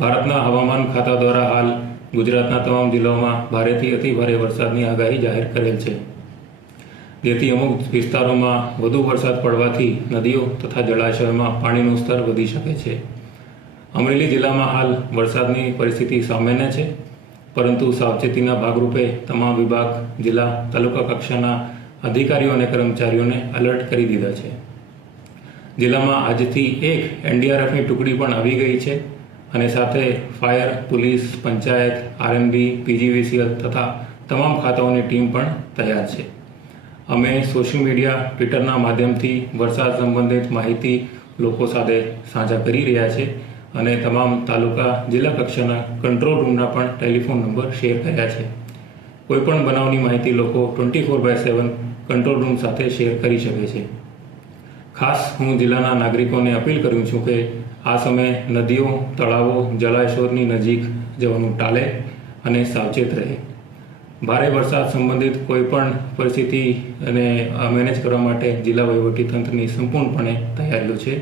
ભારતના હવામાન ખાતા દ્વારા હાલ ગુજરાતના તમામ જિલ્લાઓમાં ભારેથી અતિભારે વરસાદની આગાહી જાહેર કરેલ છે જેથી અમુક વિસ્તારોમાં વધુ વરસાદ પડવાથી નદીઓ તથા જળાશયોમાં પાણીનું સ્તર વધી શકે છે અમરેલી જિલ્લામાં હાલ વરસાદની પરિસ્થિતિ સામાન્ય છે પરંતુ સાવચેતીના ભાગરૂપે તમામ વિભાગ જિલ્લા તાલુકા કક્ષાના અધિકારીઓ અને કર્મચારીઓને અલર્ટ કરી દીધા છે જિલ્લામાં આજથી એક એનડીઆરએફની ટુકડી પણ આવી ગઈ છે અને સાથે fire police panchayat R M B P G V C L તથા તમામ ખાતાઓની ટીમ પણ તૈયાર છે અમે સોશિયલ મીડિયા ટ્વિટરના માધ્યમથી વરસાદ સંબંધિત માહિતી લોકો સાથે સાંઝા કરી રહ્યા છે અને તમામ તાલુકા જિલ્લા કક્ષાના કંટ્રોલ રૂમના પણ ટેલિફોન નંબર શેર કર્યા છે કોઈપણ બનાવની માહિતી લોકો twenty four by seven control room સાથે શેર કરી શકે છે ખાસ હું જિલ્લાના નાગરિકોને અપીલ કરું છું કે આ સમયે નદીઓ તળાવો જલાશયોની નજીક જવાનું ટાળે અને સાવચેત રહે ભારે વરસાદ સંબંધિત કોઈપણ પરિસ્થિતિ અને મેનેજ કરવા માટે જિલ્લા વહીવટીતંત્રની સંપૂર્ણપણે તૈયારીઓ છે